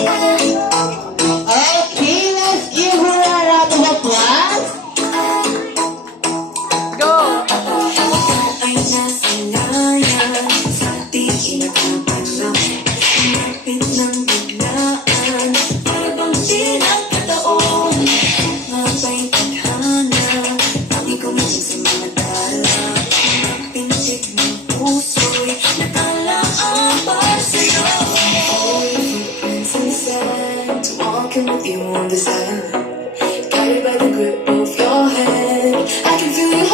Okay, let's give her a round of applause. Go! Ay nasanayan sa tingin at naparam. Lapit ng biglaan, para bang di nagkataon. Mabay tadhana, hindi ko minsan sa mga dala. Pintig ng puso'y nakalaan para sa'yo. All your footprints inside, to walking with you on the side. Guided by the grip of your hand, I can feel you